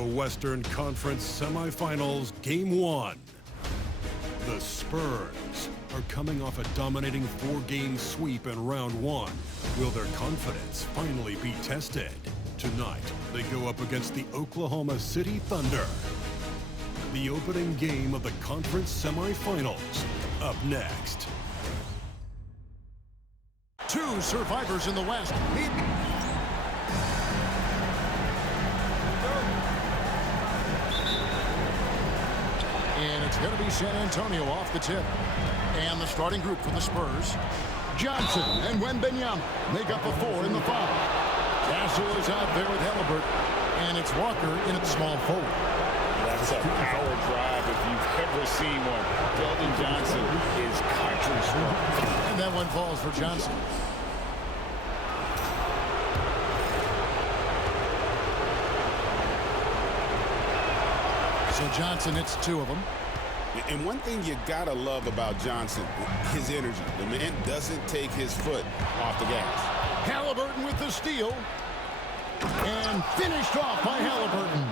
The Western Conference Semifinals, Game 1. The Spurs are coming off a dominating 4-game sweep in Round 1. Will their confidence finally be tested? Tonight, they go up against the Oklahoma City Thunder. The opening game of the conference semifinals, up next. Two survivors in the West. And it's going to be San Antonio off the tip. And the starting group for the Spurs. Johnson and Wembanyama make up the 4 in the 5. Castle is out there with Halliburton. And it's Walker in at small forward. That's a power drive if you've ever seen one. Keldon Johnson is country strong. And that one falls for Johnson. So Johnson hits 2 of them. And one thing you gotta love about Johnson, his energy. The man doesn't take his foot off the gas. Halliburton with the steal. And finished off by Halliburton.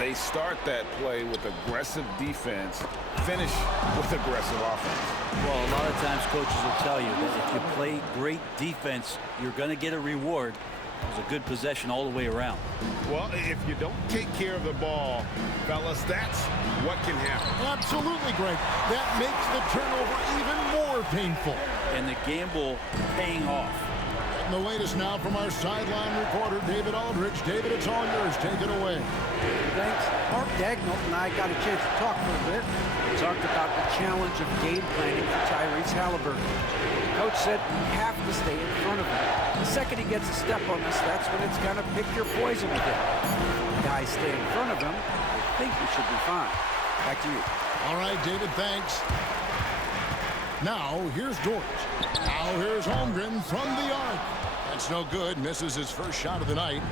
They start that play with aggressive defense, finish with aggressive offense. Well, a lot of times coaches will tell you that if you play great defense, you're going to get a reward. It was a good possession all the way around. Well, if you don't take care of the ball, fellas, that's what can happen. Absolutely, Greg. That makes the turnover even more painful. And the gamble paying off. And the latest now from our sideline reporter, David Aldridge. David, it's all yours. Take it away. Thanks. Mark Dagnall and I got a chance to talk a little bit. We talked about the challenge of game planning for Tyrese Halliburton. The coach said we have to stay in front of him. The second he gets a step on us, that's when it's going to pick your poison with him. If guys stay in front of him, I think we should be fine. Back to you. All right, David, thanks. Now, here's Dort. Now, here's Holmgren from the arc. That's no good. Misses his first shot of the night.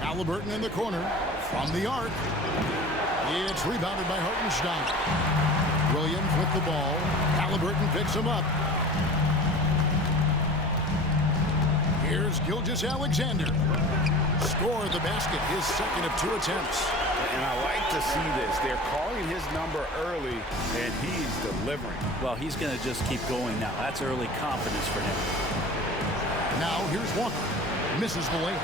Halliburton in the corner from the arc. It's rebounded by Hartenstein. Williams with the ball. Halliburton picks him up. Here's Gilgeous-Alexander. Score the basket, his second of 2 attempts. And I like to see this. They're calling his number early, and he's delivering. Well, he's going to just keep going now. That's early confidence for him. Now, here's Walker. Misses the layup.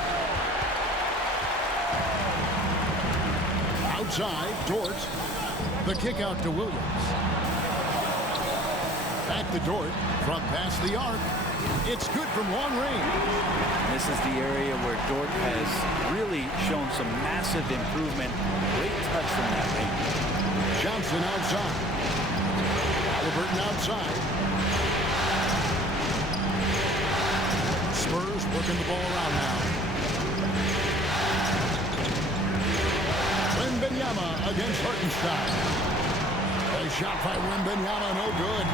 Outside, Dort. The kick out to Williams. Back to Dort from past the arc. It's good from long range. This is the area where Dort has really shown some massive improvement. Great touch from that range. Johnson outside. Halliburton outside. Spurs working the ball around now. Wembanyama against Hartenstein. A shot by Wembanyama, no good.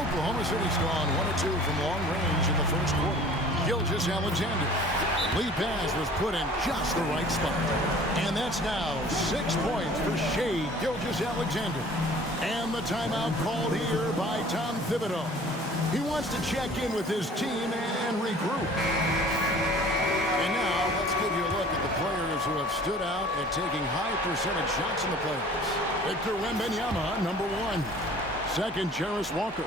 Oklahoma City's gone 1 of 2 from long range in the first quarter. Gilgeous-Alexander. Lead pass was put in just the right spot. And that's now 6 points for Shai Gilgeous-Alexander. And the timeout called here by Tom Thibodeau. He wants to check in with his team and regroup. And now let's give you a look at the players who have stood out at taking high percentage shots in the playoffs. Victor Wembanyama, number 1. Second, Jarris Walker.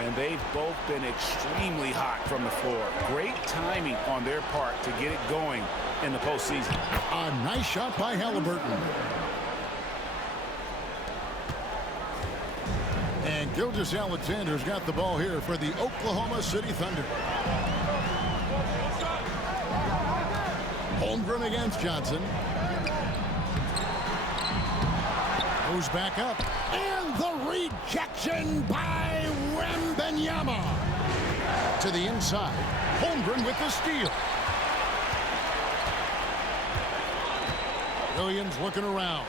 And they've both been extremely hot from the floor. Great timing on their part to get it going in the postseason. A nice shot by Halliburton. And Gilgeous-Alexander's got the ball here for the Oklahoma City Thunder. Holmgren against Johnson. Goes back up. And the rejection by Wembanyama. To the inside. Holmgren with the steal. Williams looking around.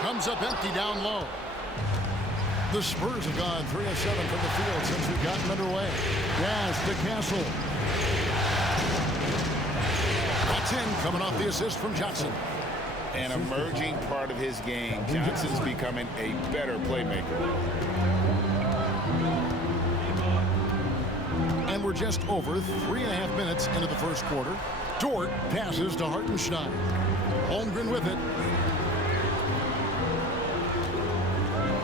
Comes up empty down low. The Spurs have gone 3 of 7 from the field since we've gotten underway. Pass to Castle. That's in, coming off the assist from Johnson. An emerging part of his game. Johnson's becoming a better playmaker. And we're We're just over 3.5 minutes into the first quarter. Dort passes to Hartenstein. Holmgren with it.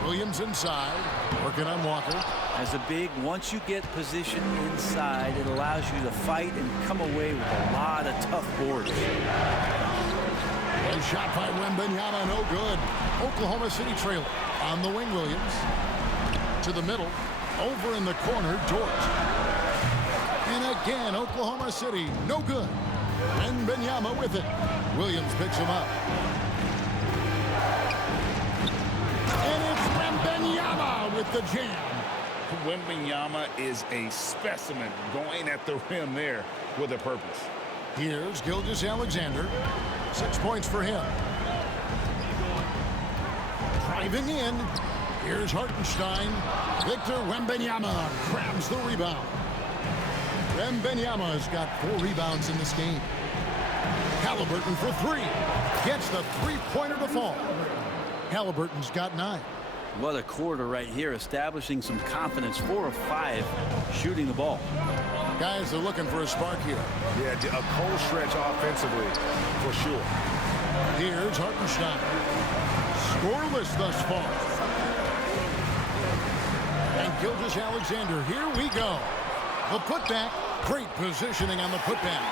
Williams inside, working on Walker. As a big, once you get position inside, it allows you to fight and come away with a lot of tough boards. A shot by Wembanyama, no good. Oklahoma City trailer on the wing. Williams to the middle, over in the corner, Dort. And again, Oklahoma City, no good. Wembanyama with it. Williams picks him up. And it's Wembanyama with the jam. Wembanyama is a specimen going at the rim there with a purpose. Here's Gilgeous-Alexander. 6 points for him. Driving in. Here's Hartenstein. Victor Wembanyama grabs the rebound. Wembanyama's got 4 rebounds in this game. Halliburton for 3. Gets the three-pointer to fall. Halliburton's got 9. What a quarter right here, establishing some confidence. 4 of 5 shooting the ball. Guys are looking for a spark here. Yeah, a cold stretch offensively, for sure. Here's Hartenstein. Scoreless thus far. And Gilgeous-Alexander, here we go. The putback, great positioning on the putback.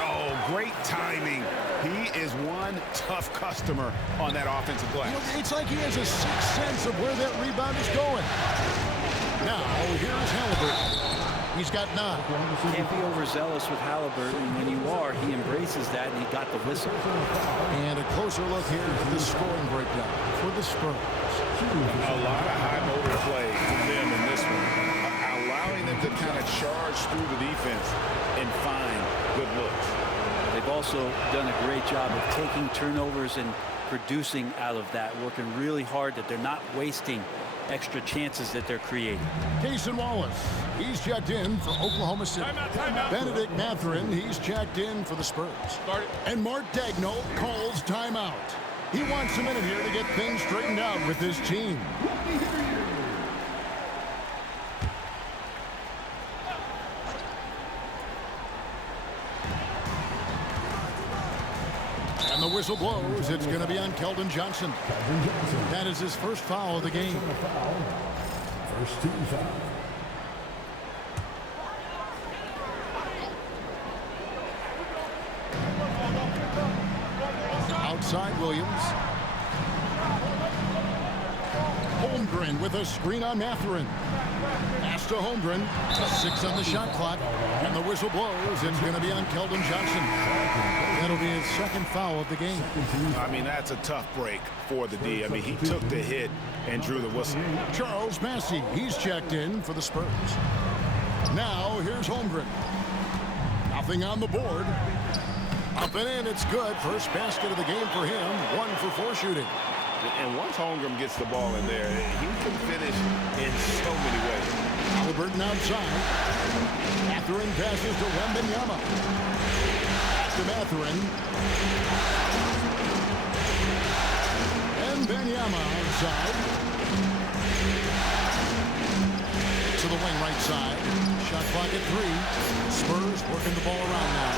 Oh, great timing. He is one tough customer on that offensive glass. You know, it's like he has a sixth sense of where that rebound is going. Now, here's Halliburton. He's got 9. Can't be overzealous with Halliburton. When you are, he embraces that, and he got the whistle. And a closer look here at the scoring breakdown for the Spurs. A lot of high motor play from them in this one, allowing them to kind of charge through the defense and find good looks. They've also done a great job of taking turnovers and producing out of that, working really hard that they're not wasting extra chances that they're creating. Cason Wallace, he's checked in for Oklahoma City. Timeout. Benedict Mathurin, he's checked in for the Spurs. And Mark Daigneault calls timeout. He wants a minute here to get things straightened out with his team. And the whistle blows. It's going to be on Keldon Johnson. That is his first foul of the game. First team foul. Outside Williams. Holmgren with a screen on Mathurin. Pass to Holmgren. 6 on the shot clock. And the whistle blows. It's going to be on Keldon Johnson. That'll be his second foul of the game. I mean, that's a tough break for the D. I mean, he took the hit and drew the whistle. Charles Massey, he's checked in for the Spurs. Now, here's Holmgren. Nothing on the board. Up and in, it's good. First basket of the game for him. 1 for 4 shooting. And once Holmgren gets the ball in there, he can finish in so many ways. Halliburton outside. Mathurin passes to Wembanyama. Back to Mathurin. And Wembanyama outside. To the wing right side. Shot clock at 3. Spurs working the ball around now.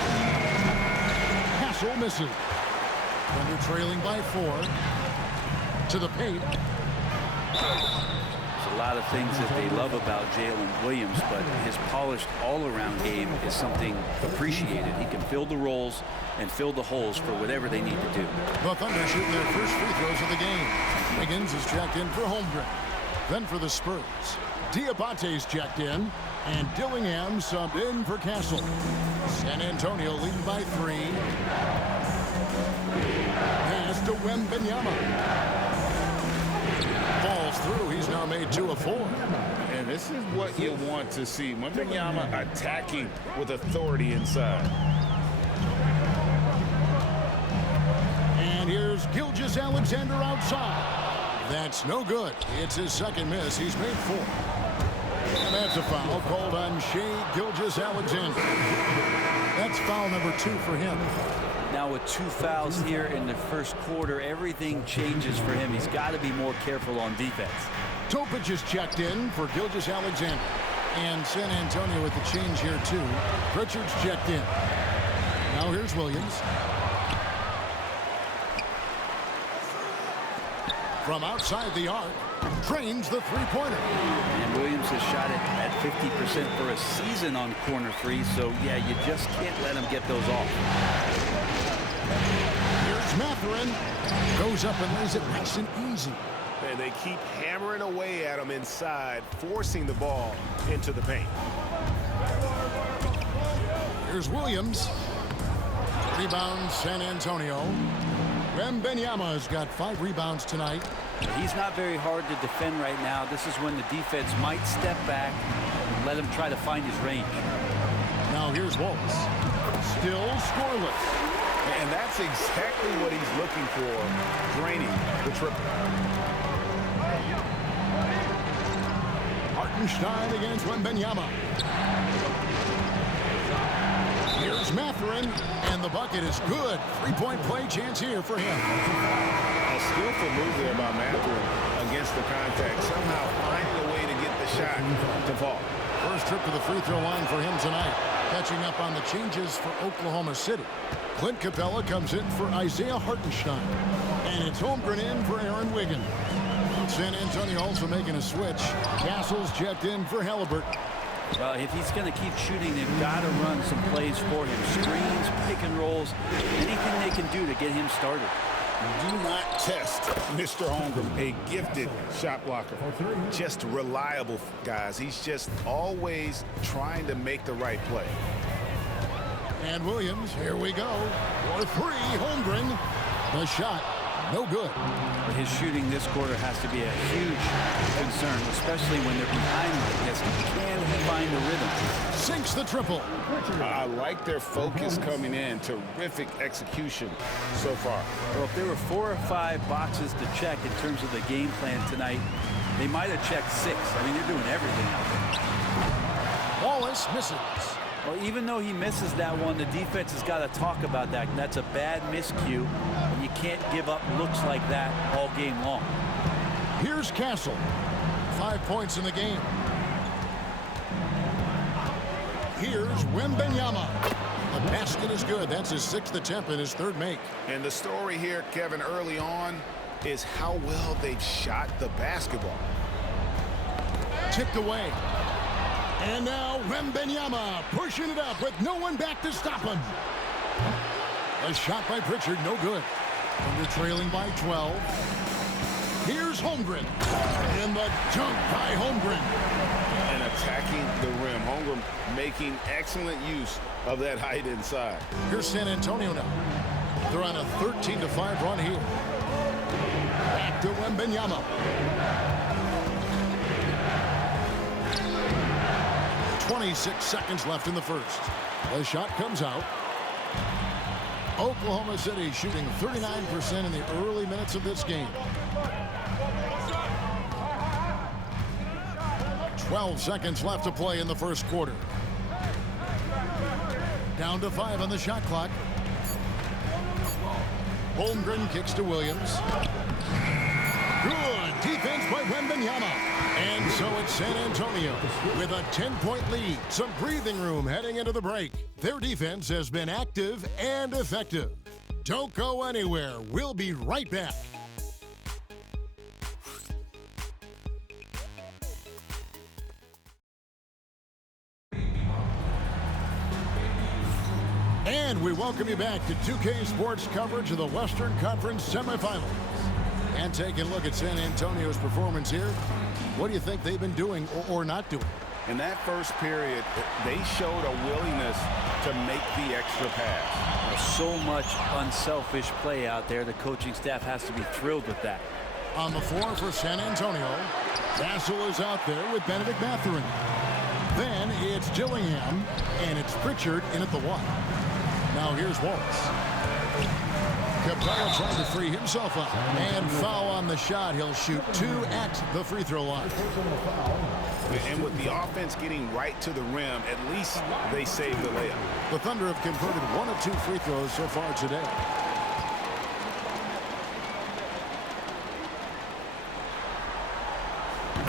Hassel misses. Thunder trailing by 4. To the paint. There's a lot of things that they love about Jalen Williams, but his polished all-around game is something appreciated. He can fill the roles and fill the holes for whatever they need to do. The Thunder shooting their first free throws of the game. Wiggins is checked in for Holmgren. Then for the Spurs, Diabate's checked in, and Dillingham subbed in for Castle. San Antonio leading by 3. Pass to Wembanyama. Falls through. He's now made 2 of 4. And this is what you want to see. Wembanyama attacking with authority inside. And here's Gilgeous-Alexander outside. That's no good. It's his second miss. He's made 4. And that's a foul called on Shai Gilgeous-Alexander. That's foul number 2 for him. Now with 2 fouls here in the first quarter, everything changes for him. He's got to be more careful on defense. Topic is checked in for Gilgeous-Alexander. And San Antonio with the change here, too. Pritchard's checked in. Now here's Williams. From outside the arc, trains the three-pointer. And Williams has shot it at 50% for a season on corner threes, so yeah, you just can't let him get those off. Here's Mathurin. Goes up and lays it nice and easy. And they keep hammering away at him inside, forcing the ball into the paint. Here's Williams. Rebound, San Antonio. Wembanyama's got 5 rebounds tonight. He's not very hard to defend right now. This is when the defense might step back and let him try to find his range. Now here's Waltz. Still scoreless. And that's exactly what he's looking for, draining the triple. Hartenstein against Wembanyama. Here's Mathurin, and the bucket is good. 3-point play chance here for him. A skillful move there by Mathurin against the contact, somehow finding a way to get the shot to fall. First trip to the free throw line for him tonight. Catching up on the changes for Oklahoma City. Clint Capella comes in for Isaiah Hartenstein. And it's Holmgren in for Aaron Wiggins. San Antonio also making a switch. Castle's checked in for Halliburton. Well, if he's going to keep shooting, they've got to run some plays for him. Screens, pick and rolls, anything they can do to get him started. Do not test Mr. Holmgren, a gifted shot blocker. Just reliable, guys. He's just always trying to make the right play. And Williams, here we go. For 3, Holmgren. The shot, no good. But his shooting this quarter has to be a huge concern, especially when they're behind like this. Can he find the rhythm? Sinks the triple. I like their focus coming in. Terrific execution so far. Well, if there were 4 or 5 boxes to check in terms of the game plan tonight, they might have checked 6. I mean, they're doing everything out there. Wallace misses. Well, even though he misses that one, the defense has got to talk about that. That's a bad miscue, and you can't give up looks like that all game long. Here's Castle. 5 points in the game. Here's Wembanyama. The basket is good. That's his 6th attempt and his 3rd make. And the story here, Kevin, early on is how well they've shot the basketball. Tipped away. And now Wembanyama pushing it up with no one back to stop him. A shot by Pritchard, no good. Under trailing by 12. Here's Holmgren. And the dunk by Holmgren. And attacking the rim. Holmgren making excellent use of that height inside. Here's San Antonio now. They're on a 13-5 run here. Back to Wembanyama. 26 seconds left in the first. The shot comes out. Oklahoma City shooting 39% in the early minutes of this game. 12 seconds left to play in the first quarter. Down to 5 on the shot clock. Holmgren kicks to Williams. Good defense by Wembanyama. And so it's San Antonio with a 10-point lead. Some breathing room heading into the break. Their defense has been active and effective. Don't go anywhere. We'll be right back. And we welcome you back to 2K Sports coverage of the Western Conference semifinals. And taking a look at San Antonio's performance here. What do you think they've been doing or not doing? In that first period, they showed a willingness to make the extra pass. So much unselfish play out there. The coaching staff has to be thrilled with that. On the floor for San Antonio, Castle is out there with Benedict Mathurin. Then it's Gillingham, and it's Pritchard in at the 1. Now here's Waltz. Capella trying to free himself up. And foul on the shot. He'll shoot 2 at the free throw line. And with the offense getting right to the rim, at least they saved the layup. The Thunder have converted 1 of 2 free throws so far today.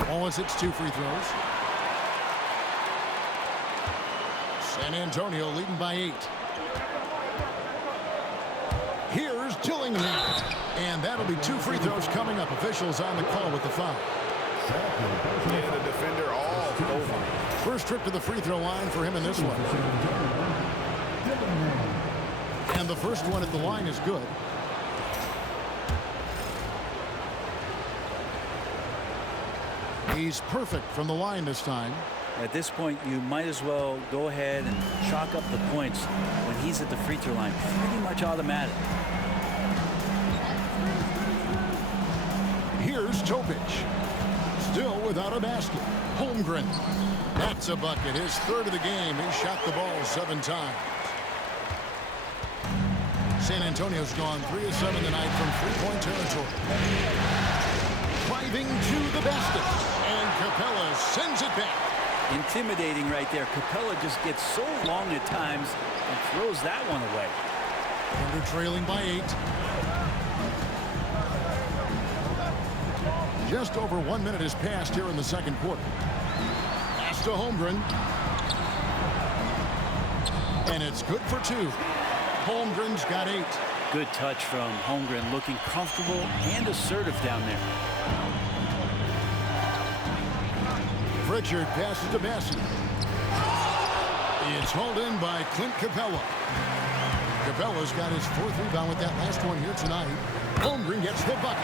Wallace hits 2 free throws. San Antonio leading by 8. Here's Dillingham. And that'll be 2 free throws coming up. Officials on the call with the foul. Yeah, the defender all over. First trip to the free throw line for him in this one. And the first one at the line is good. He's perfect from the line this time. At this point, you might as well go ahead and chalk up the points when he's at the free throw line. Pretty much automatic. Here's Topic. Still without a basket. Holmgren. That's a bucket. His third of the game. He shot the ball 7 times. San Antonio's gone 3 of 7 tonight from three-point territory. Driving to the basket. And Capella sends it back. Intimidating right there. Capella just gets so long at times and throws that one away. Thunder trailing by 8. Just over 1 minute has passed here in the second quarter. Pass to Holmgren. And it's good for 2. Holmgren's got 8. Good touch from Holmgren, looking comfortable and assertive down there. Pritchard passes to Bassett. It's hauled in by Clint Capella. Capella's got his 4th rebound with that last one here tonight. Holmgren gets the bucket.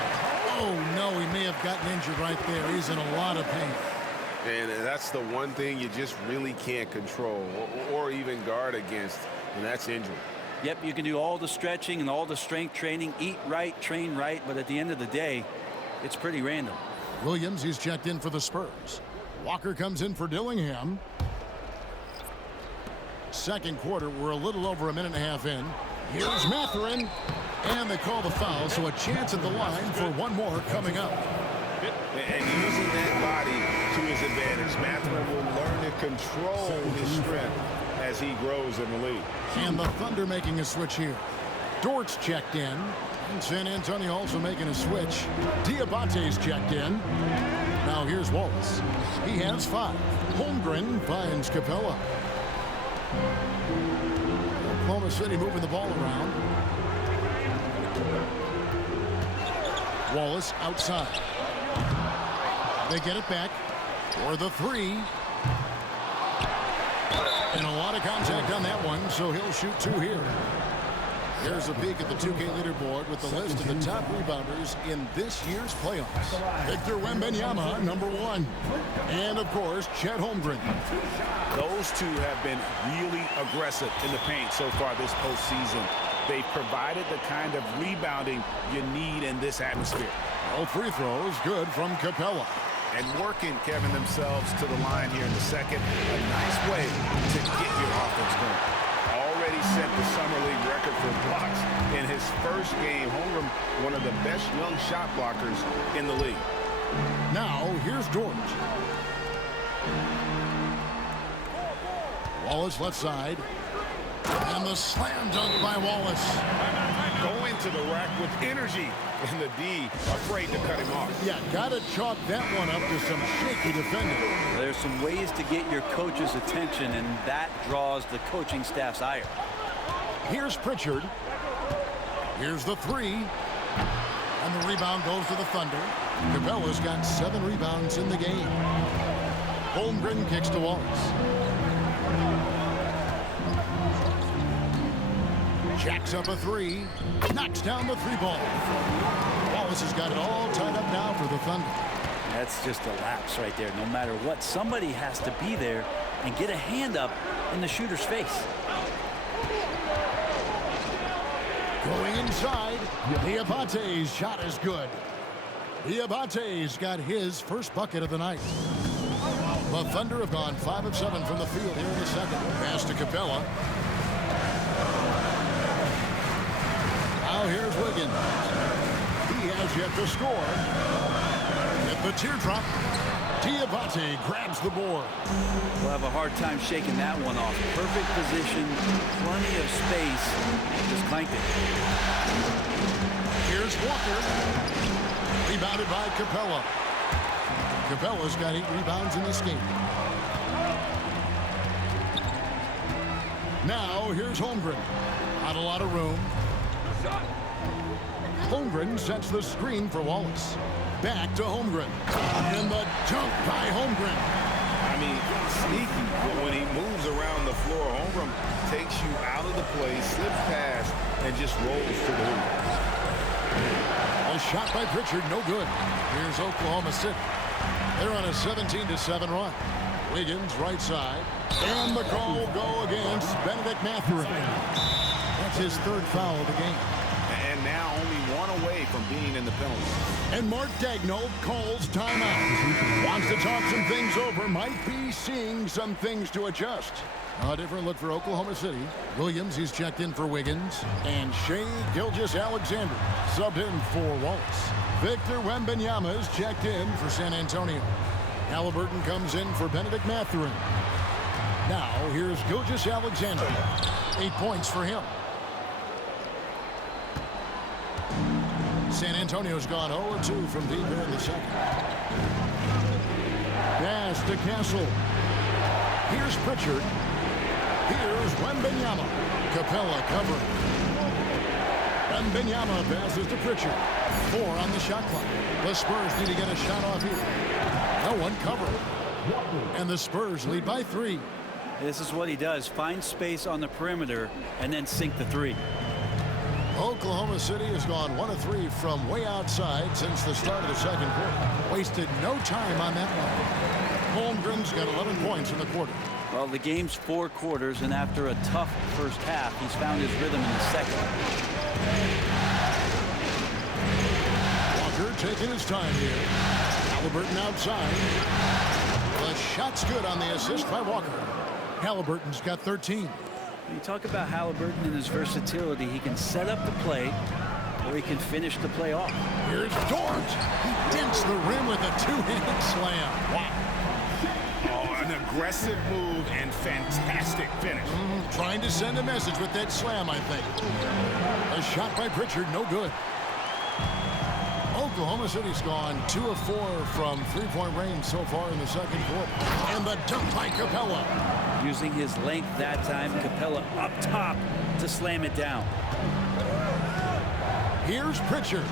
Oh, no, he may have gotten injured right there. He's in a lot of pain. And that's the one thing you just really can't control or even guard against, and that's injury. Yep, you can do all the stretching and all the strength training, eat right, train right, but at the end of the day, it's pretty random. Williams, he's checked in for the Spurs. Walker comes in for Dillingham. Second quarter, we're a little over a minute and a half in. Here's Mathurin. And they call the foul, so a chance at the line for one more coming up. And using that body to his advantage, Mathurin will learn to control his strength as he grows in the league. And the Thunder making a switch here. Dort's checked in. And San Antonio also making a switch. Diabate's checked in. Now here's Wallace. He has 5. Holmgren finds Capella. Oklahoma City moving the ball around. Wallace outside. They get it back for the 3. And a lot of contact on that one, so he'll shoot 2 here. Here's a peek at the 2K leaderboard with the list of the top rebounders in this year's playoffs. Victor Wembanyama, number 1. And, of course, Chet Holmgren. Those two have been really aggressive in the paint so far this postseason. They've provided the kind of rebounding you need in this atmosphere. All free throws good from Capella. And working, Kevin, themselves to the line here in the second. A nice way to get your offense going. Already set the Summer League record for blocks in his first game. Holmgren, one of the best young shot blockers in the league. Now, here's George. Wallace left side. And the slam dunk by Wallace. Going to the rack with energy. And the D afraid to cut him off. Yeah, got to chalk that one up to some shaky defending. There's some ways to get your coach's attention, and that draws the coaching staff's ire. Here's Pritchard. Here's the 3. And the rebound goes to the Thunder. Capella's got 7 rebounds in the game. Holmgren kicks to Wallace. Jacks up a 3. Knocks down the 3-ball. Wallace has got it all tied up now for the Thunder. That's just a lapse right there. No matter what, somebody has to be there and get a hand up in the shooter's face. Going inside. Diabate's shot is good. Diabate's got his first bucket of the night. The Thunder have gone 5 of 7 from the field here in the second. Pass to Capella. Now here's Wiggins. He has yet to score. At the teardrop, Diabate grabs the board. We'll have a hard time shaking that one off. Perfect position, plenty of space, just clanked it. Here's Walker. Rebounded by Capella. Capella's got 8 rebounds in this game. Now here's Holmgren. Not a lot of room. Holmgren sets the screen for Wallace. Back to Holmgren. And the dunk by Holmgren. I mean, sneaky, but when he moves around the floor, Holmgren takes you out of the play, slips past, and just rolls to the hoop. A shot by Pritchard, no good. Here's Oklahoma City. They're on a 17-7 run. Wiggins, right side. And the call will go against Benedict Mathurin. That's his third foul of the game. And now only one away from being in the penalty. And Mark Daigneault calls timeout. Wants to talk some things over. Might be seeing some things to adjust. A different look for Oklahoma City. Williams, he's checked in for Wiggins. And Shai Gilgeous-Alexander subbed in for Wallace. Victor Wembanyama is checked in for San Antonio. Halliburton comes in for Benedict Mathurin. Now here's Gilgeous-Alexander. 8 points for him. San Antonio's gone 0-2 from deep here in the second. Pass to Castle. Here's Pritchard. Here's Wembanyama. Capella covering. Wembanyama passes to Pritchard. 4 on the shot clock. The Spurs need to get a shot off here. No one covering. And the Spurs lead by 3. This is what he does. Find space on the perimeter and then sink the 3. Oklahoma City has gone 1 of 3 from way outside since the start of the second quarter. Wasted no time on that one. Holmgren's got 11 points in the quarter. Well, the game's 4 quarters, and after a tough first half, he's found his rhythm in the second. Walker taking his time here. Halliburton outside. The shot's good on the assist by Walker. Halliburton's got 13. When you talk about Halliburton and his versatility, he can set up the play or he can finish the play off. Here's Dort. He dents the rim with a two-handed slam. Wow. Oh, an aggressive move and fantastic finish. Trying to send a message with that slam, I think. A shot by Pritchard, no good. Oklahoma City's gone 2 of 4 from three-point range so far in the second quarter. And the dunk by Capella. Using his length that time, Capella up top to slam it down. Here's Pritchard.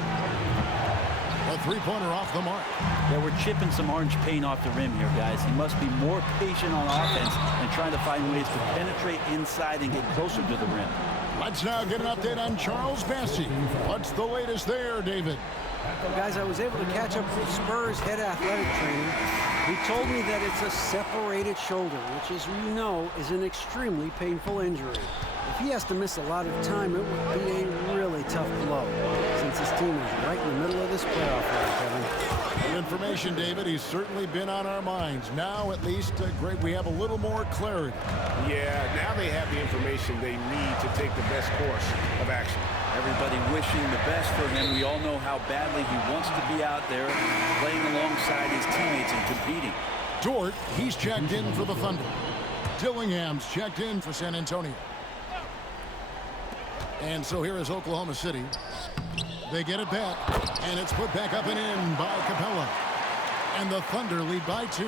A three-pointer off the mark. Yeah, we're chipping some orange paint off the rim here, guys. He must be more patient on offense and trying to find ways to penetrate inside and get closer to the rim. Let's now get an update on Charles Bassey. What's the latest there, David? Well, guys, I was able to catch up with Spurs head athletic trainer. He told me that it's a separated shoulder, which, as we know, is an extremely painful injury. If he has to miss a lot of time, it would be a really tough blow, since his team is right in the middle of this playoff run, Kevin. Good information, David. He's certainly been on our minds. Now, at least, great, we have a little more clarity. Yeah, now they have the information they need to take the best course of action. Everybody wishing the best for him. We all know how badly he wants to be out there playing alongside his teammates and competing. Dort, he's checked in for the Thunder. Dillingham's checked in for San Antonio. And so here is Oklahoma City. They get it back, and it's put back up and in by Capella. And the Thunder lead by 2.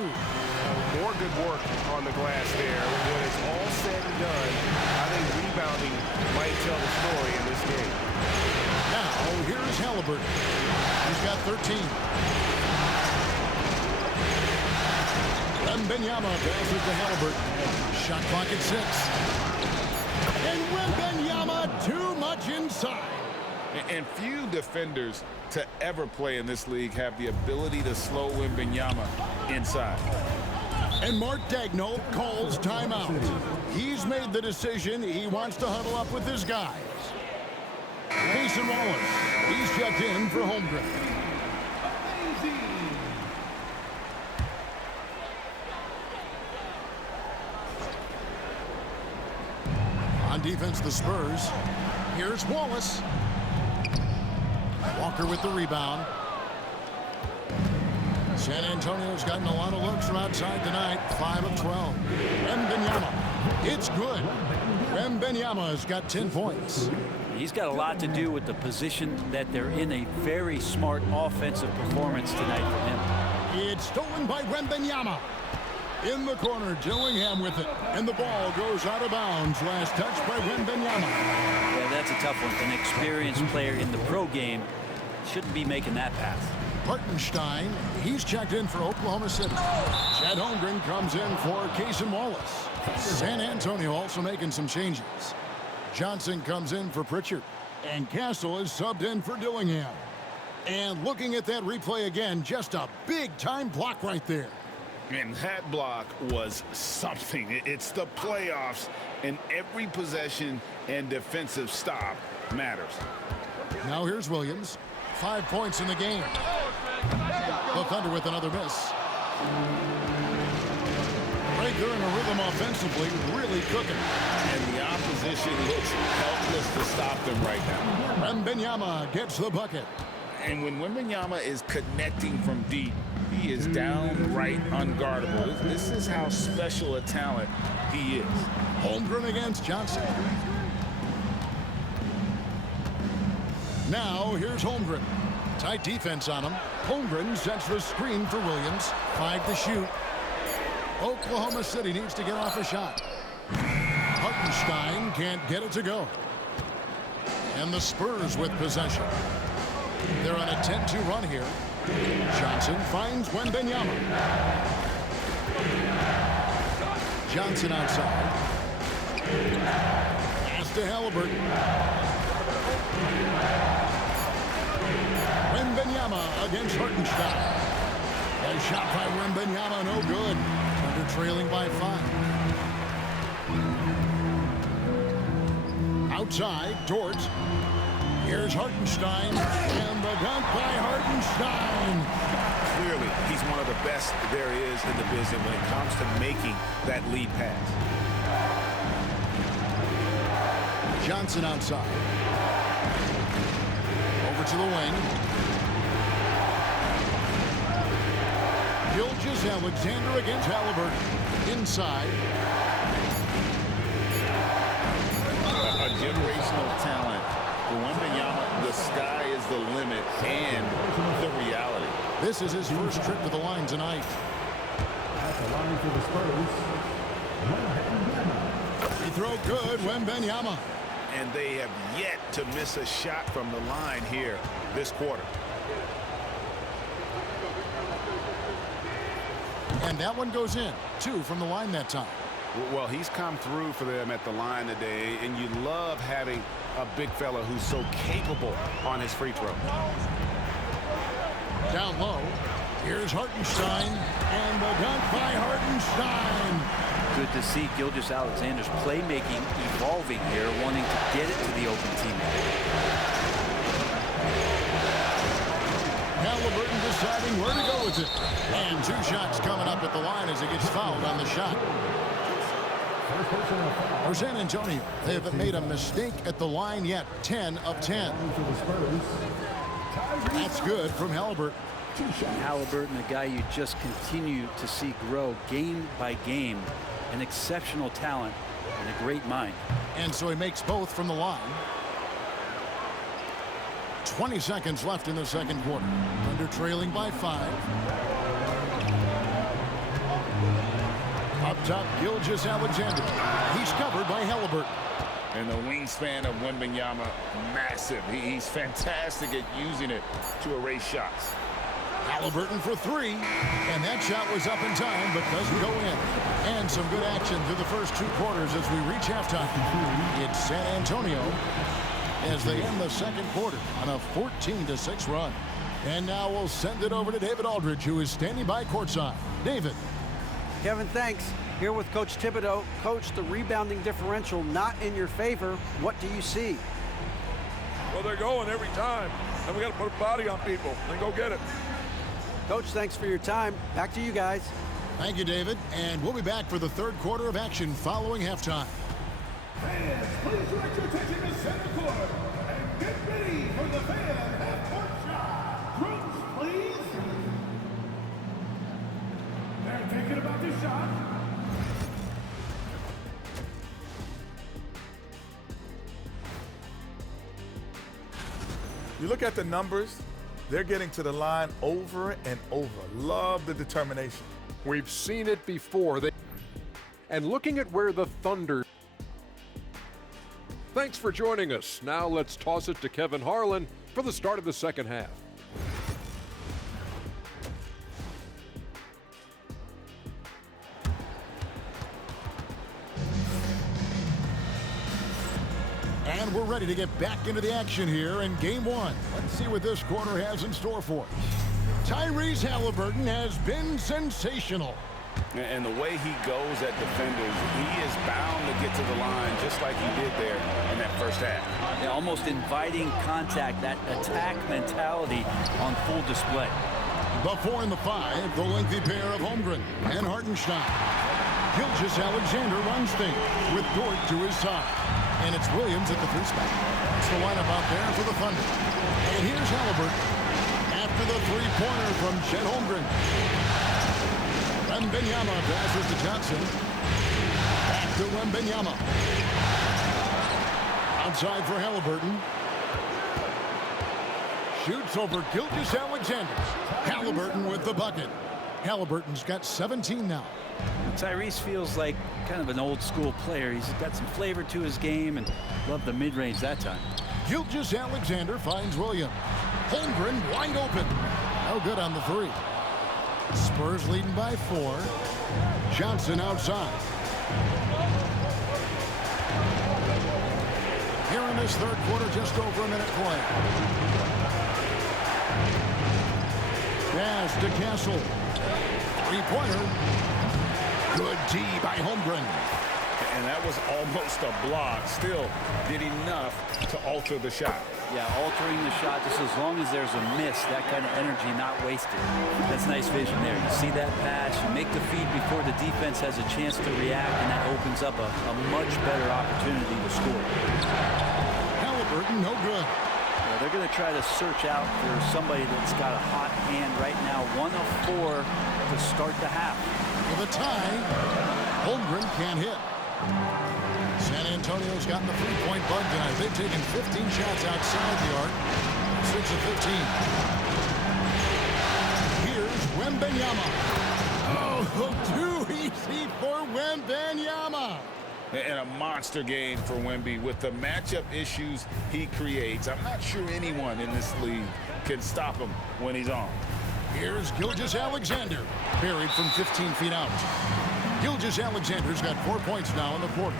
More good work on the glass there. When it's all said and done, I think rebounding might tell the story in this game. Now, here's Halliburton. He's got 13. Wembanyama passes to Halliburton. Shot clock at 6. And Wembanyama too much inside. And few defenders to ever play in this league have the ability to slow Wembanyama inside. And Mark Daigneault calls timeout. He's made the decision. He wants to huddle up with his guys. Mason Wallace, he's checked in for Holmgren. On defense, the Spurs. Here's Wallace. Walker with the rebound. San Antonio's gotten a lot of looks from outside tonight. 5 of 12. Wembanyama. It's good. Wembanyama's got 10 points. He's got a lot to do with the position that they're in. A very smart offensive performance tonight for him. It's stolen by Wembanyama. In the corner, Dillingham with it. And the ball goes out of bounds. Last touch by Wembanyama. Yeah, that's a tough one. An experienced player in the pro game shouldn't be making that pass. Hartenstein, he's checked in for Oklahoma City. Chad Holmgren comes in for Cason Wallace. San Antonio also making some changes. Johnson comes in for Pritchard. And Castle is subbed in for Dillingham. And looking at that replay again, just a big-time block right there. And that block was something. It's the playoffs, and every possession and defensive stop matters. Now here's Williams. 5 points in the game. The Thunder with another miss. Right there in a rhythm offensively, really cooking. And the opposition looks helpless to stop them right now. Wembanyama gets the bucket. And when Wembanyama is connecting from deep, he is downright unguardable. This is how special a talent he is. Holmgren against Johnson. Now here's Holmgren. Tight defense on him. Holmgren sets the screen for Williams. 5 to shoot. Oklahoma City needs to get off a shot. Hartenstein can't get it to go. And the Spurs with possession. They're on a 10-2 run here. Johnson finds Wembanyama. Johnson outside. Pass to Halliburton. Wembanyama against Hartenstein. A shot by Wembanyama, no good. Under trailing by 5. Outside, Dort. Here's Hartenstein, and the dunk by Hartenstein. Clearly, he's one of the best there is in the business when it comes to making that lead pass. Johnson outside. Over to the wing. Gilgeous-Alexander against Halliburton. Inside. A generational talent. For Wembanyama, the sky is the limit and the reality. This is his first trip to the line tonight. At the line for the Spurs, Wembanyama. Free throw good, Wembanyama. And they have yet to miss a shot from the line here this quarter. And that one goes in. 2 from the line that time. Well, he's come through for them at the line today, and you love having a big fella who's so capable on his free throw. Down low. Here's Hartenstein, and the dunk by Hartenstein. Good to see Gilgeous-Alexander's playmaking evolving here, wanting to get it to the open teammate. Halliburton deciding where to go with it. And 2 shots coming up at the line as he gets fouled on the shot. For San Antonio, they haven't made a mistake at the line yet. 10 of 10. That's good from Halliburton. Halliburton, a guy you just continue to see grow game by game. An exceptional talent and a great mind. And so he makes both from the line. 20 seconds left in the second quarter. Under trailing by 5. Up top, Gilgeous-Alexander. He's covered by Halliburton. And the wingspan of Wembanyama, massive. He's fantastic at using it to erase shots. Halliburton for 3. And that shot was up in time, but doesn't go in. And some good action through the first 2 quarters as we reach halftime. It's San Antonio as they end the second quarter on a 14-6 run. And now we'll send it over to David Aldridge, who is standing by courtside. David. Kevin, thanks. Here with Coach Thibodeau. Coach, the rebounding differential not in your favor. What do you see? Well, they're going every time, and we got to put a body on people and go get it. Coach, thanks for your time. Back to you guys. Thank you, David. And we'll be back for the third quarter of action following halftime. Fans, please direct your attention to center court and get ready for the fan half-court shot. Drums, please. They're thinking about the shot. You look at the numbers, they're getting to the line over and over. Love the determination. We've seen it before. And looking at where the Thunder... Thanks for joining us. Now let's toss it to Kevin Harlan for the start of the second half. And we're ready to get back into the action here in game one. Let's see what this quarter has in store for us. Tyrese Halliburton has been sensational. And the way he goes at defenders, he is bound to get to the line just like he did there in that first half. Yeah, almost inviting contact, that attack mentality on full display. The 4 and the 5, the lengthy pair of Holmgren and Hartenstein. Gilgeous-Alexander runs things with Dort to his side. And it's Williams at the 3 spot. That's the lineup out there for the Thunder. And here's Halliburton after the 3-pointer from Chet Holmgren. Wembanyama passes to Johnson. Back to Wembanyama. Outside for Halliburton. Shoots over Gilgeous-Alexander. Halliburton with the bucket. Halliburton's got 17 now. Tyrese feels like kind of an old school player. He's got some flavor to his game and loved the mid-range that time. Gilgeous-Alexander finds Williams. Holmgren wide open. No good on the 3. Spurs leading by 4. Johnson outside. Here in this third quarter, just over a minute play. Pass to Castle. 3-pointer. Good D by Holmgren. And that was almost a block. Still did enough to alter the shot. Yeah, altering the shot just as long as there's a miss, that kind of energy not wasted. That's nice vision there. You see that pass, you make the feed before the defense has a chance to react, and that opens up a much better opportunity to score. Halliburton, no good. Yeah, they're going to try to search out for somebody that's got a hot hand right now. 1 of 4 to start the half. With a tie, Holmgren can't hit. San Antonio's gotten the 3-point bug tonight. They've taken 15 shots outside the arc. 6 of 15. Here's Wembanyama. Oh, too easy for Wembanyama. And a monster game for Wemby with the matchup issues he creates. I'm not sure anyone in this league can stop him when he's on. Here's Gilgeous-Alexander, buried from 15 feet out. Gilgeous-Alexander's got 4 points now in the quarter.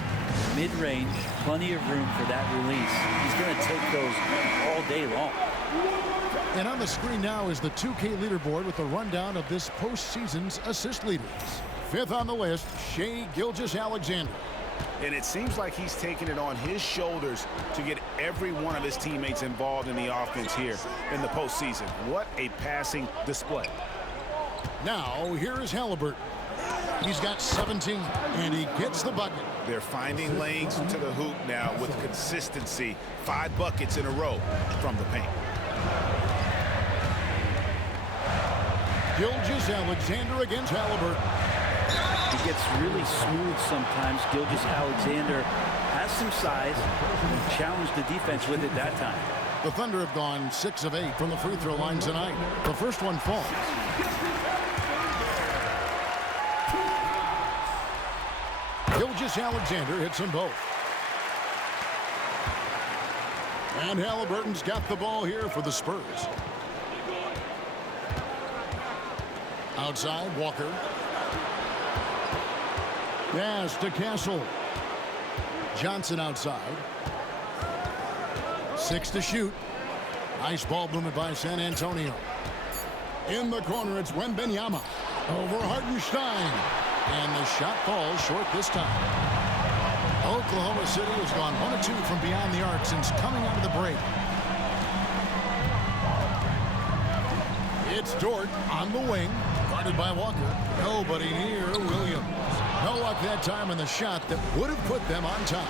Mid-range, plenty of room for that release. He's going to take those all day long. And on the screen now is the 2K leaderboard with the rundown of this postseason's assist leaders. 5th on the list, Shai Gilgeous-Alexander. And it seems like he's taking it on his shoulders to get every one of his teammates involved in the offense here in the postseason. What a passing display. Now, here is Halliburton. He's got 17, and he gets the bucket. They're finding lanes to the hoop now with consistency. 5 buckets in a row from the paint. Gilgeous-Alexander against Halliburton. He gets really smooth sometimes. Gilgeous-Alexander has some size and challenged the defense with it that time. The Thunder have gone 6 of 8 from the free throw line tonight. The first one falls. Gilgeous-Alexander hits them both. And Halliburton's got the ball here for the Spurs. Outside, Walker. Pass to Castle. Johnson outside. 6 to shoot. Nice ball movement by San Antonio. In the corner, it's Wembanyama. Over Hartenstein. And the shot falls short this time. Oklahoma City has gone 1 of 2 from beyond the arc since coming out of the break. It's Dort on the wing, guarded by Walker. Nobody near Williams. No luck that time on the shot that would have put them on top.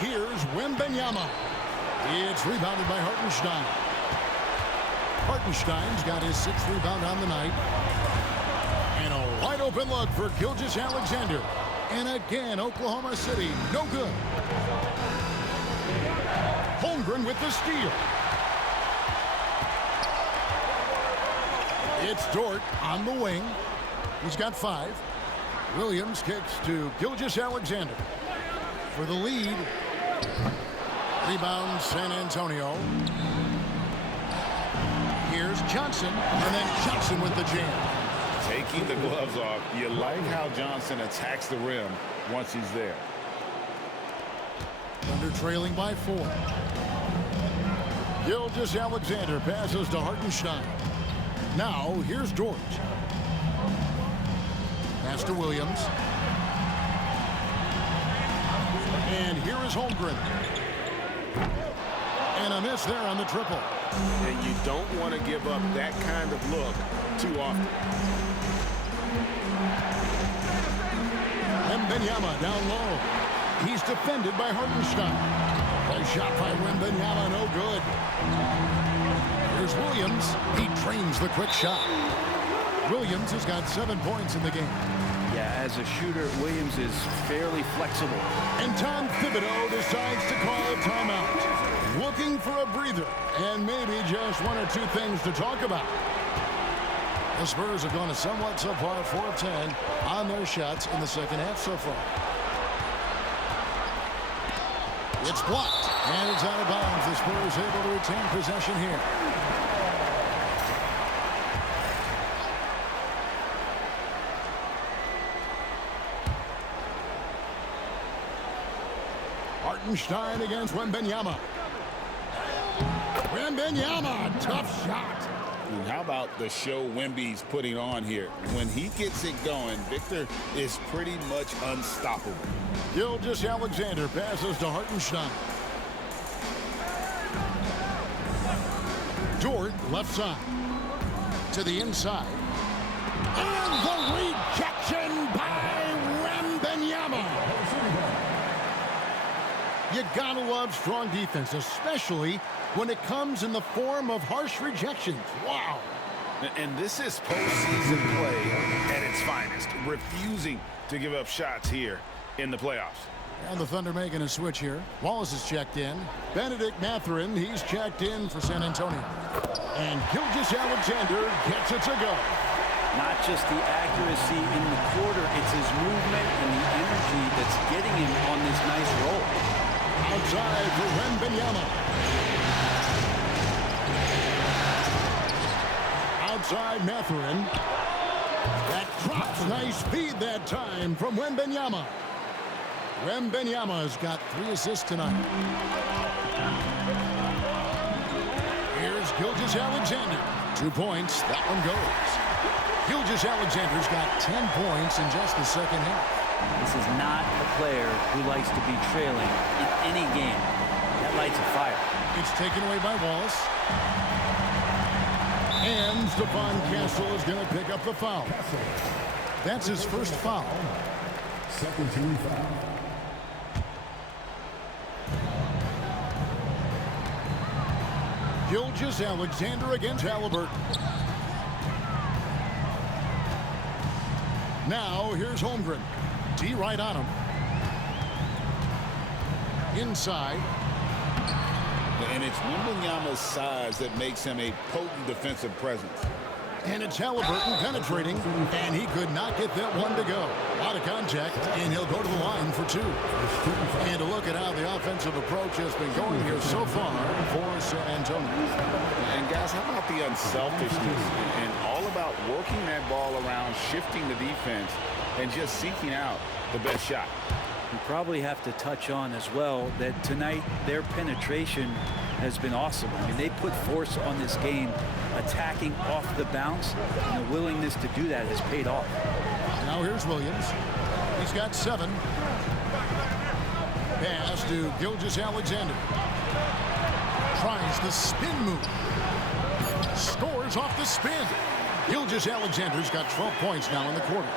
Here's Wembanyama. It's rebounded by Hartenstein. Hartenstein's got his 6th rebound on the night. And a wide open look for Gilgeous-Alexander. And again, Oklahoma City, no good. Holmgren with the steal. It's Dort on the wing. He's got 5. Williams kicks to Gilgeous-Alexander for the lead. Rebound San Antonio. Here's Johnson, and then Johnson with the jam. Taking the gloves off. You like how Johnson attacks the rim once he's there. Thunder trailing by 4. Gilgeous-Alexander passes to Hartenstein. Now here's Dort. Pass to Williams. And here is Holmgren. And a miss there on the triple. And you don't want to give up that kind of look too often. Wembanyama down low. He's defended by Hartenstein. A shot by Wembanyama, no good. Here's Williams. He trains the quick shot. Williams has got 7 points in the game. Yeah, as a shooter, Williams is fairly flexible. And Tom Thibodeau decides to call a timeout. Looking for a breather and maybe just 1 or 2 things to talk about. The Spurs have gone a somewhat subpar 4 of 10 on their shots in the second half so far. It's blocked, and it's out of bounds. The Spurs able to retain possession here. Hartenstein against Wembanyama. Wembanyama, tough shot. And how about the show Wemby's putting on here? When he gets it going, Victor is pretty much unstoppable. Gilgeous-Alexander passes to Hartenstein. Dort left side. To the inside. And the rejection by Wembanyama. You gotta love strong defense, especially when it comes in the form of harsh rejections. Wow. And this is postseason play at its finest, refusing to give up shots here in the playoffs. And the Thunder making a switch here. Wallace is checked in. Benedict Mathurin, he's checked in for San Antonio. And Gilgeous-Alexander gets it to go. Not just the accuracy in the quarter, it's his movement and the energy that's getting him on this nice roll. Outside for Wembanyama. Outside Mathurin. That drops. Nice feed that time from Wembanyama. Wembanyama's got 3 assists tonight. Here's Gilgeous-Alexander. 2 points. That one goes. Gilgeous-Alexander's got 10 points in just the second half. This is not a player who likes to be trailing in any game. That lights a fire. It's taken away by Wallace. And Stephon Castle is going to pick up the foul. That's his first foul. Second team foul. Gilgeous-Alexander against Halliburton. Now here's Holmgren. D right on him. Inside. And it's Wembanyama's size that makes him a potent defensive presence. And it's Halliburton penetrating, and he could not get that one to go. Out of contact, and he'll go to the line for 2. And to look at how the offensive approach has been going here so far for San Antonio. And guys, how about the unselfishness and all about working that ball around, shifting the defense, and just seeking out the best shot. You probably have to touch on as well that tonight their penetration has been awesome. I mean, they put force on this game, attacking off the bounce, and the willingness to do that has paid off. Now here's Williams. He's got 7. Pass to Gilgeous-Alexander. Tries the spin move. Scores off the spin. Gilgeous-Alexander's got 12 points now in the quarter.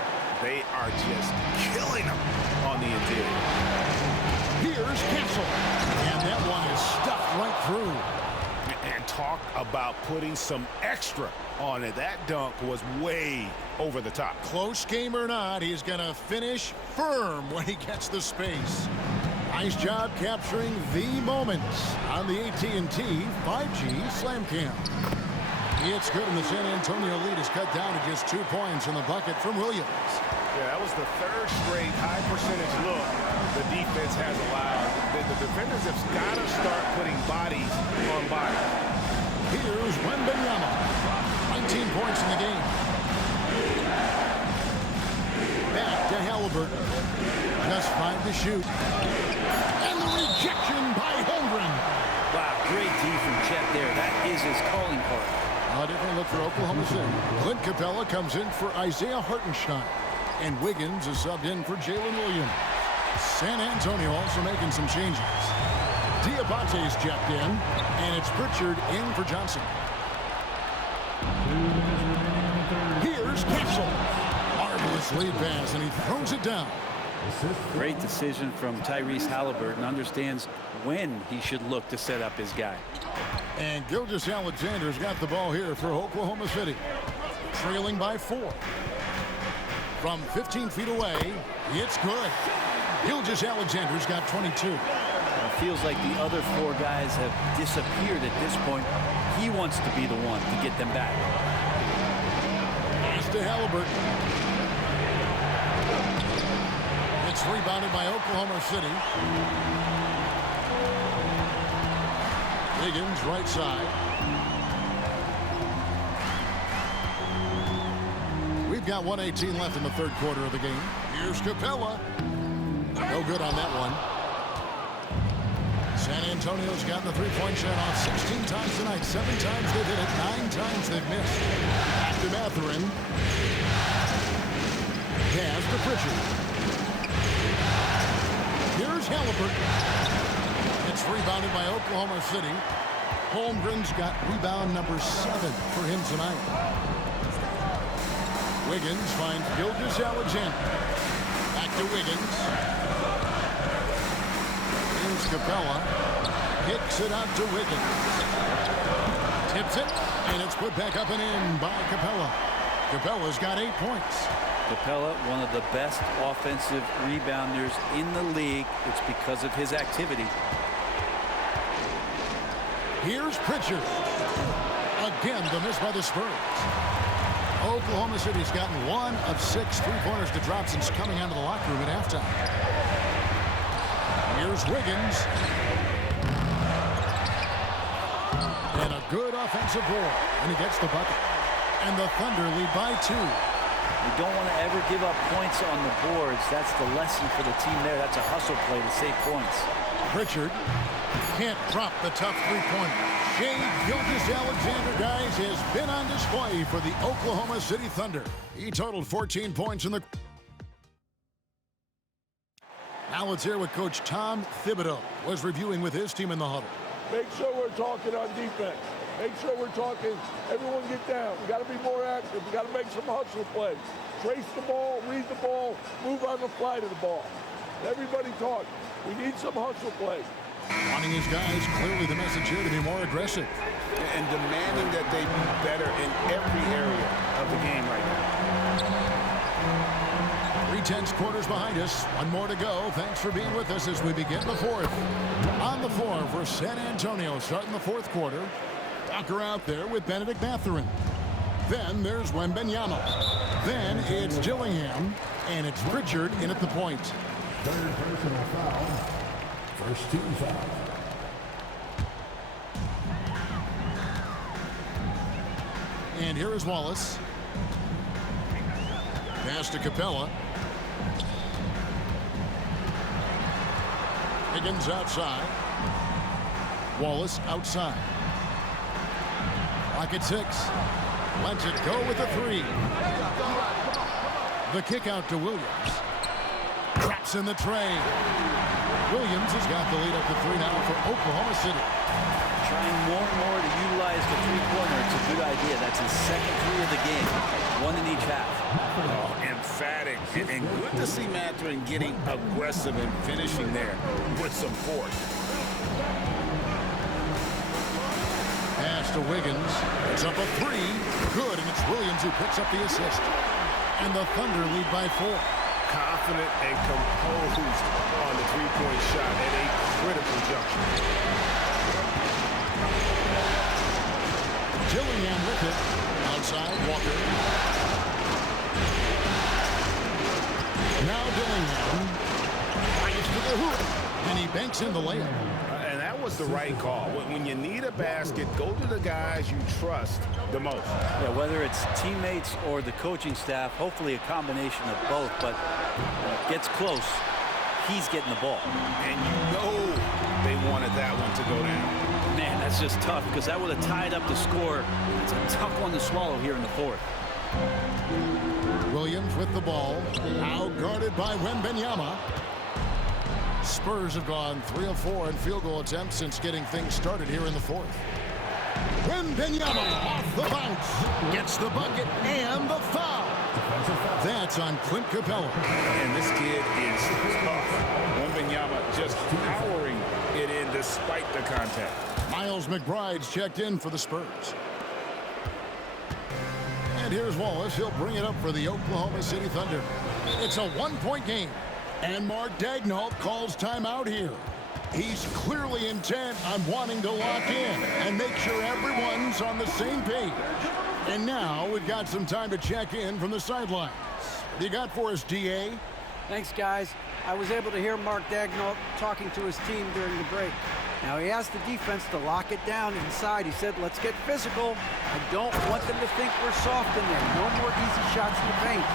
They are just killing them on the interior. Here's Castle. And that one is stuffed right through. And talk about putting some extra on it. That dunk was way over the top. Close game or not, he's going to finish firm when he gets the space. Nice job capturing the moments on the AT&T 5G Slam Cam. It's good, and the San Antonio lead is cut down to just 2 points in the bucket from Williams. Yeah, that was the third straight high percentage look the defense has allowed. The defenders have got to start putting bodies on bodies. Here's Wembanyama. 19 points in the game. Back to Halliburton. Just 5 to shoot. And the rejection by Holmgren. Wow, great D from Chet there. That is his calling card. A different look for Oklahoma City. Clint Capella comes in for Isaiah Hartenstein. And Wiggins is subbed in for Jalen Williams. San Antonio also making some changes. Diabate's checked in, and it's Pritchard in for Johnson. Here's Capsule. Marvelous lead pass, and he throws it down. Great decision from Tyrese Halliburton. Understands when he should look to set up his guy. And Gilgeous-Alexander's got the ball here for Oklahoma City. Trailing by 4. From 15 feet away, it's good. Gilgeous-Alexander's got 22. It feels like the other 4 guys have disappeared at this point. He wants to be the one to get them back. Pass to Halliburton. It's rebounded by Oklahoma City. Wiggins, right side. We've got 1:18 left in the third quarter of the game. Here's Capella. No good on that one. San Antonio's gotten the three-point shot off 16 times tonight. 7 times they've hit it. 9 times they've missed. Back to Mathurin. Pass to Pritchard. Here's Halliburton. It's rebounded by Oklahoma City. Holmgren's got rebound number 7 for him tonight. Wiggins finds Gilgeous-Alexander. Back to Wiggins. Here's Capella. Kicks it out to Wiggins. Tips it, and it's put back up and in by Capella. Capella's got 8 points. Capella, one of the best offensive rebounders in the league. It's because of his activity. Here's Pritchard. Again, the miss by the Spurs. Oklahoma City's gotten 1 of 6 three-pointers to drop since coming out of the locker room at halftime. Here's Wiggins. And a good offensive board. And he gets the bucket. And the Thunder lead by 2. You don't want to ever give up points on the boards. That's the lesson for the team there. That's a hustle play to save points. Pritchard can't drop the tough three-pointer. Shai Gilgeous-Alexander, guys, has been on display for the Oklahoma City Thunder. He totaled 14 points in the... Now let's hear what Coach Tom Thibodeau was reviewing with his team in the huddle. Make sure we're talking on defense. Make sure we're talking, everyone get down. We got to be more active. We got to make some hustle plays. Trace the ball, read the ball, move on the fly to the ball. Everybody talk. We need some hustle plays. Wanting his guys, clearly the message here to be more aggressive. And demanding that they be better in every area of the game right now. 3 quarters behind us. 1 more to go. Thanks for being with us as we begin the 4th. On the floor for San Antonio, starting the 4th quarter. Tucker out there with Benedict Mathurin. Then there's Wembanyama. Then it's Gillingham. And it's Pritchard in at the point. 3rd personal foul. First team foul. And here is Wallace. Pass to Capella. Higgins outside. Wallace outside. Clock at 6. Lets it go with a 3. The kick out to Williams. Traps in the tray. Williams has got the lead up to 3 now for Oklahoma City. Trying more and more to utilize the three-pointer. It's a good idea. That's his second 3 of the game. 1 in each half. Oh, emphatic. And good to see Mathurin getting aggressive and finishing there with some force. Pass to Wiggins. It's up a 3. Good, and it's Williams who picks up the assist. And the Thunder lead by 4. Confident and composed on the three-point shot at a critical juncture. Dillingham with it. Outside, Walker. Now Dillingham. Fires to the hoop. And he banks in the layup. And that was the right call. When you need a basket, go to the guys you trust the most. Yeah, whether it's teammates or the coaching staff, hopefully a combination of both, but gets close, he's getting the ball. And you know they wanted that one to go down. Man, that's just tough because that would have tied up the score. It's a tough one to swallow here in the fourth. Williams with the ball. Out guarded by Wembanyama. Spurs have gone 3 of 4 in field goal attempts since getting things started here in the fourth. Wembanyama off the bounce. Gets the bucket and the foul. That's on Clint Capella. And this kid is tough. Wembanyama just powering it in despite the contact. Miles McBride's checked in for the Spurs. And here's Wallace. He'll bring it up for the Oklahoma City Thunder. It's a one-point game. And Mark Daigneault calls timeout here. He's clearly intent on wanting to lock in and make sure everyone's on the same page. And now we've got some time to check in from the sidelines. You got for us, D.A.? Thanks, guys. I was able to hear Mark Daigneault talking to his team during the break. Now, he asked the defense to lock it down inside. He said, let's get physical. I don't want them to think we're soft in there. No more easy shots in the paint.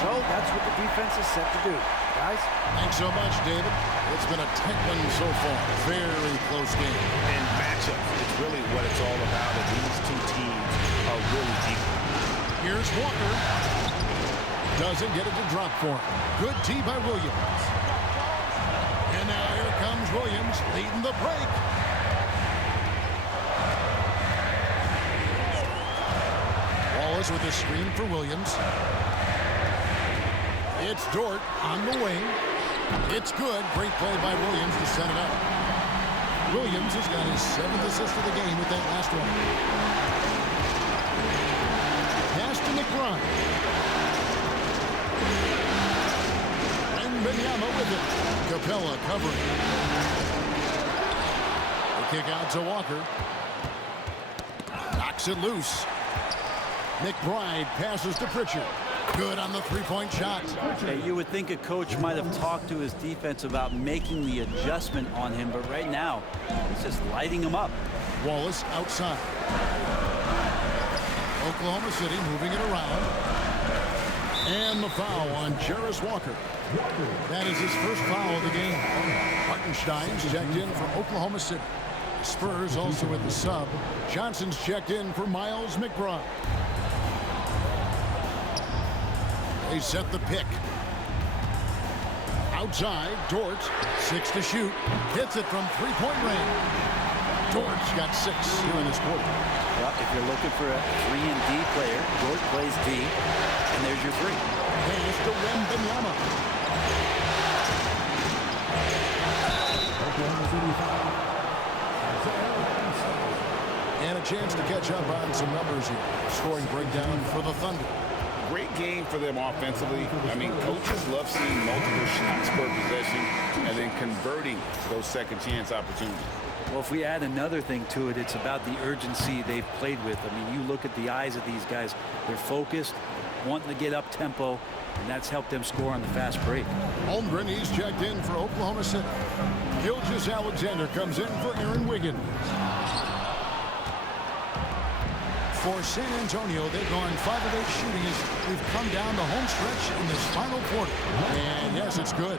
So that's what the defense is set to do. Guys? Thanks so much, David. It's been a tight one so far. Very close game. And matchup is really what it's all about. And these two teams are really deep. Here's Walker. Doesn't get it to drop for him. Good tee by Williams. And now here comes Williams leading the break. Wallace with a screen for Williams. It's Dort on the wing. It's good. Great play by Williams to set it up. Williams has got his 7th assist of the game with that last one. Pass to McBride. Wembanyama with it. Capella covering. The kick out to Walker. Knocks it loose. McBride passes to Pritchard. Good on the three-point shot. Okay, you would think a coach might have talked to his defense about making the adjustment on him, but right now, he's just lighting him up. Wallace outside. Oklahoma City moving it around. And the foul on Jarris Walker. That is his first foul of the game. Hartenstein's checked in for Oklahoma City. Spurs also with the sub. Johnson's checked in for Miles McBride. They set the pick. Outside, Dort, 6 to shoot. Hits it from three-point range. Dort's got 6 here in this quarter. Well, if you're looking for a 3-and-D player, Dort plays D, and there's your 3. Pass to Wembanyama. And a chance to catch up on some numbers here. Scoring breakdown for the Thunder. Great game for them offensively. I mean, coaches love seeing multiple shots per possession and then converting those second chance opportunities. Well, if we add another thing to it, it's about the urgency they've played with. I mean, you look at the eyes of these guys. They're focused, wanting to get up tempo, and that's helped them score on the fast break. Holmgren, he's checked in for Oklahoma City. Gilgeous-Alexander comes in for Aaron Wiggins. For San Antonio, they've gone 5 of 8 shooting as we've come down the home stretch in this final quarter. And yes, it's good.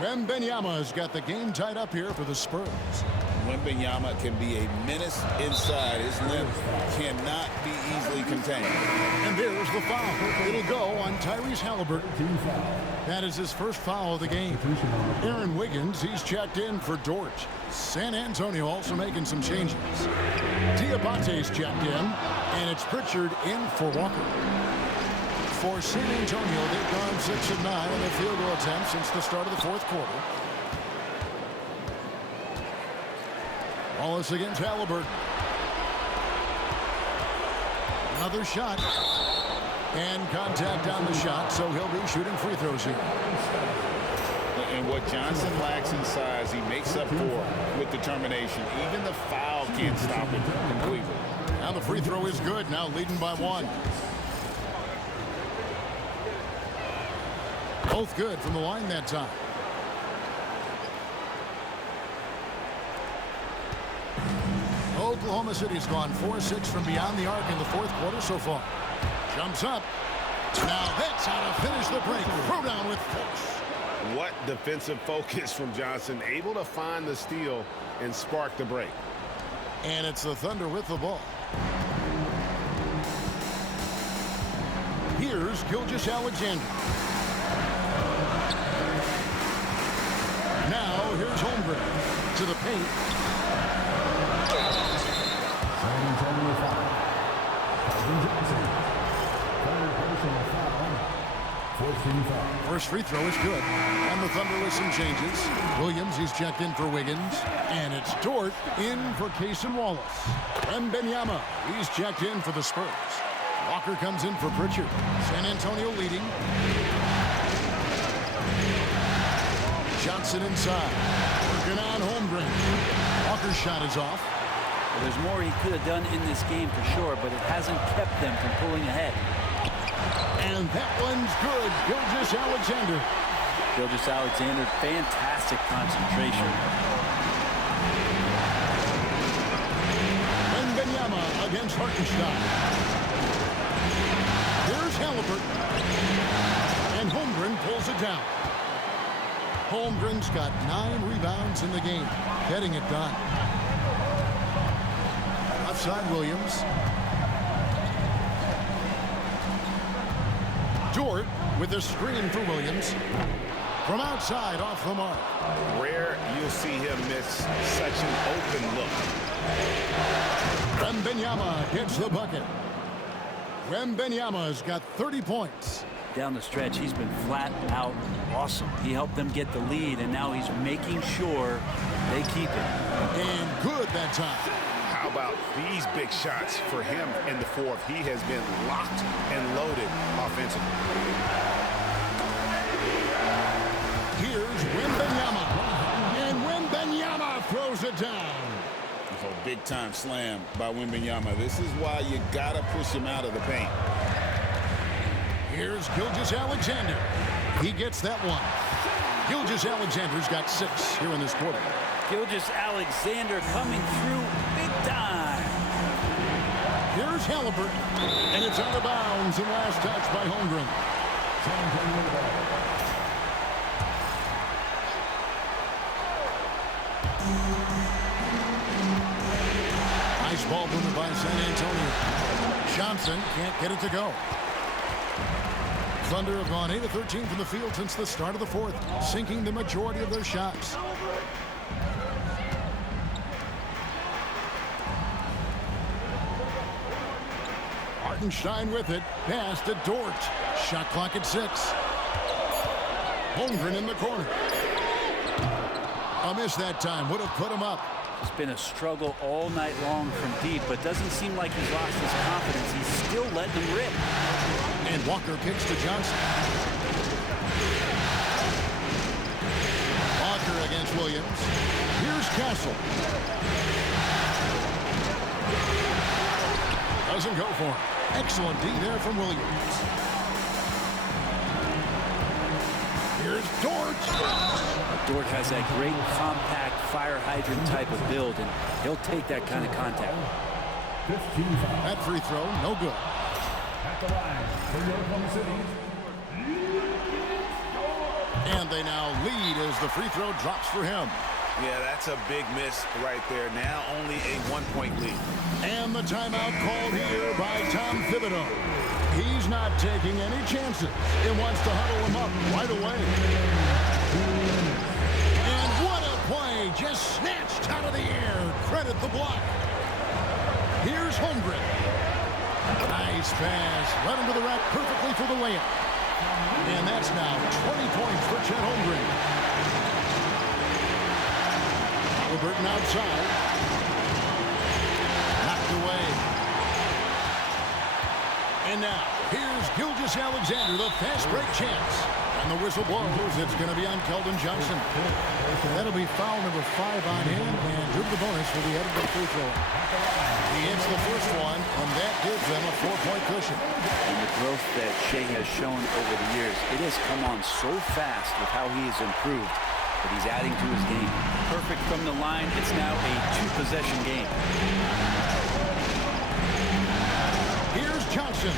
Wembanyama's got the game tied up here for the Spurs. Wembanyama can be a menace inside. His length cannot be easily contained. And there's the foul. It'll go on Tyrese Halliburton. That is his first foul of the game. Aaron Wiggins, he's checked in for Dort. San Antonio also making some changes. Diabate's checked in, and it's Pritchard in for Walker. For San Antonio, they've gone 6 of 9 on their field goal attempts since the start of the fourth quarter. Wallace against Halliburton. Another shot. And contact on the shot, so he'll be shooting free throws here. And what Johnson lacks in size, he makes up for with determination. Even the foul can't stop him completely. Now the free throw is good. Now leading by 1. Both good from the line that time. Oklahoma City's gone 4-6 from beyond the arc in the fourth quarter so far. Jumps up. Now that's how to finish the break. Throw down with force. What defensive focus from Johnson. Able to find the steal and spark the break. And it's the Thunder with the ball. Here's Gilgeous-Alexander. Now here's Holmgren to the paint. First free throw is good. And the Thunder with some changes. Williams, he's checked in for Wiggins. And it's Dort in for Cason Wallace. Wembanyama, he's checked in for the Spurs. Walker comes in for Pritchard. San Antonio leading. Johnson inside. Working on Holmgren. Walker's shot is off. Well, there's more he could have done in this game for sure, but it hasn't kept them from pulling ahead. And that one's good. Gilgeous-Alexander. Gilgeous-Alexander, fantastic concentration. Wembanyama against Hartenstein. Here's Halliburton. And Holmgren pulls it down. Holmgren's got 9 rebounds in the game, getting it done. Outside Williams. Dort with a screen for Williams. From outside, off the mark. Rare you'll see him miss such an open look. Wembanyama gets the bucket. Wembanyama's got 30 points. Down the stretch, he's been flat out awesome. He helped them get the lead, and now he's making sure they keep it. And good that time. How about these big shots for him in the fourth? He has been locked and loaded offensively. Here's Wembanyama. And Wembanyama throws it down. It's a big-time slam by Wembanyama. This is why you got to push him out of the paint. Here's Gilgeous-Alexander. He gets that one. Gilgeous-Alexander's got 6 here in this quarter. Gilgeous-Alexander coming through big time. Here's Halliburton. And it's out of bounds and last touch by Holmgren. Nice ball movement by San Antonio. Johnson can't get it to go. Thunder have gone 8 of 13 from the field since the start of the fourth, sinking the majority of their shots. Hartenstein with it. Pass to Dort. Shot clock at 6. Holmgren in the corner. A miss that time. Would have put him up. It's been a struggle all night long from deep, but doesn't seem like he's lost his confidence. He's still letting them rip. And Walker kicks to Johnson. Walker against Williams. Here's Castle. Doesn't go for him. Excellent D there from Williams. Here's Dort. Dort has that great compact fire hydrant type of build, and he'll take that kind of contact. That free throw, no good. At the line for Oklahoma City. And they now lead as the free throw drops for him. Yeah, that's a big miss right there. Now only a 1-point lead. And the timeout called here by Tom Thibodeau. He's not taking any chances. He wants to huddle him up right away. And what a play. Just snatched out of the air. Credit the block. Here's Holmgren. Nice pass. Led him to the rack perfectly for the layup. And that's now 20 points for Chet Holmgren. Halliburton outside. Knocked away. And now, here's Gilgeous-Alexander, the fast break chance. And And the whistle blows. It's going to be on Keldon Johnson. That'll be foul number 5 on him, and due to the bonus for the head of the free throw. He hits the first one, and that gives them a 4-point cushion. And the growth that Shea has shown over the years, it has come on so fast with how he has improved, but he's adding to his game. Perfect from the line. It's now a 2-possession game. Here's Johnson.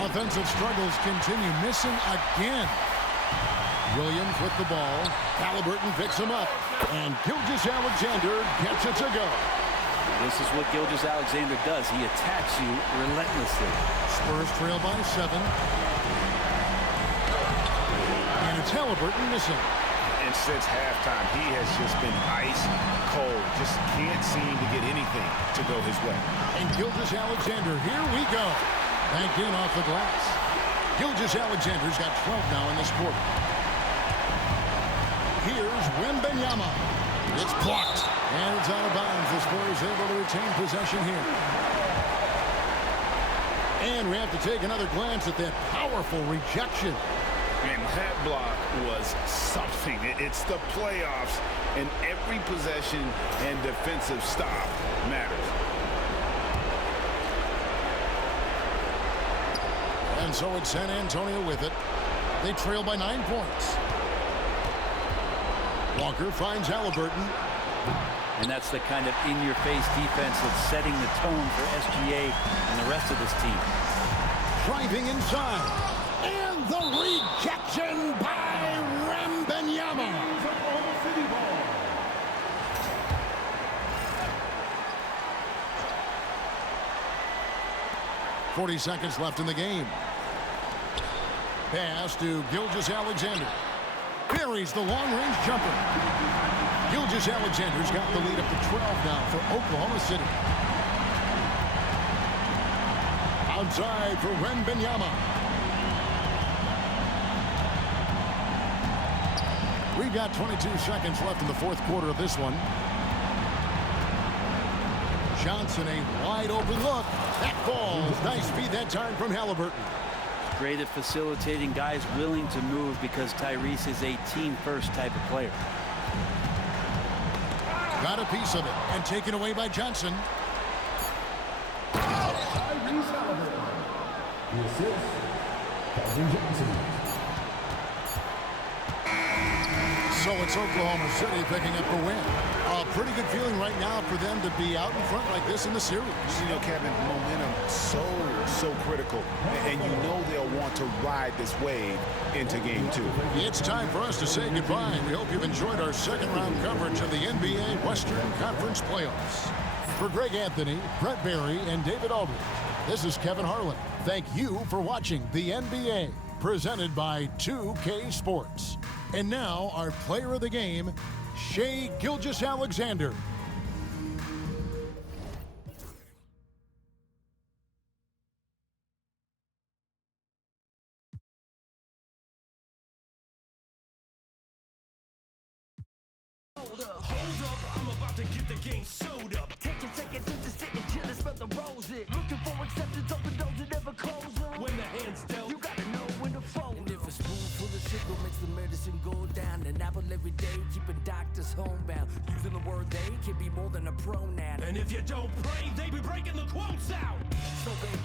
Offensive struggles continue, missing again. Williams with the ball. Halliburton picks him up. And Gilgeous-Alexander gets it to go. This is what Gilgeous-Alexander does. He attacks you relentlessly. Spurs trail by 7. And it's Halliburton missing. And since halftime, he has just been ice cold. Just can't seem to get anything to go his way. And Gilgeous-Alexander, here we go. Banked in off the glass. Gilgeous-Alexander's got 12 now in this quarter. Here's Wembanyama. It's blocked. And it's out of bounds. The Spurs able to retain possession here. And we have to take another glance at that powerful rejection. And that block was something. It's the playoffs, and every possession and defensive stop matters. And so it's San Antonio with it. They trail by 9 points. Walker finds Halliburton. And that's the kind of in-your-face defense that's setting the tone for SGA and the rest of this team. Driving inside. And the rejection by Wembanyama. 40 seconds left in the game. Pass to Gilgeous-Alexander. Buries the long-range jumper. Gilgeous-Alexander's got the lead up to 12 now for Oklahoma City. Outside for Wembanyama. We've got 22 seconds left in the fourth quarter of this one. Johnson, a wide open look. That falls. Nice feed that time from Halliburton. Great at facilitating guys willing to move because Tyrese is a team-first type of player. Got a piece of it and taken away by Johnson. Tyrese Halliburton. The assist, Keldon Johnson. So it's Oklahoma City picking up the win. A pretty good feeling right now for them to be out in front like this in the series. You know, Kevin, momentum so critical. And you know they'll want to ride this wave into game 2. It's time for us to say goodbye. We hope you've enjoyed our second round coverage of the NBA Western Conference Playoffs. For Greg Anthony, Brett Barry, and David Aldridge, this is Kevin Harlan. Thank you for watching the NBA, presented by 2K Sports. And now, our player of the game, Shai Gilgeous-Alexander. Hold up, I'm about to get the game sewed up. Take a second to just sit and chill and smell the roses. Looking for acceptance, open doors that never close them. When the hand's dealt, you gotta know when to fold. And if a spoonful of sugar makes the medicine go down, an apple every day, keeping doctors homebound. Using the word they can be more than a pronoun. And if you don't pray, they be breaking the quotes out. So baby,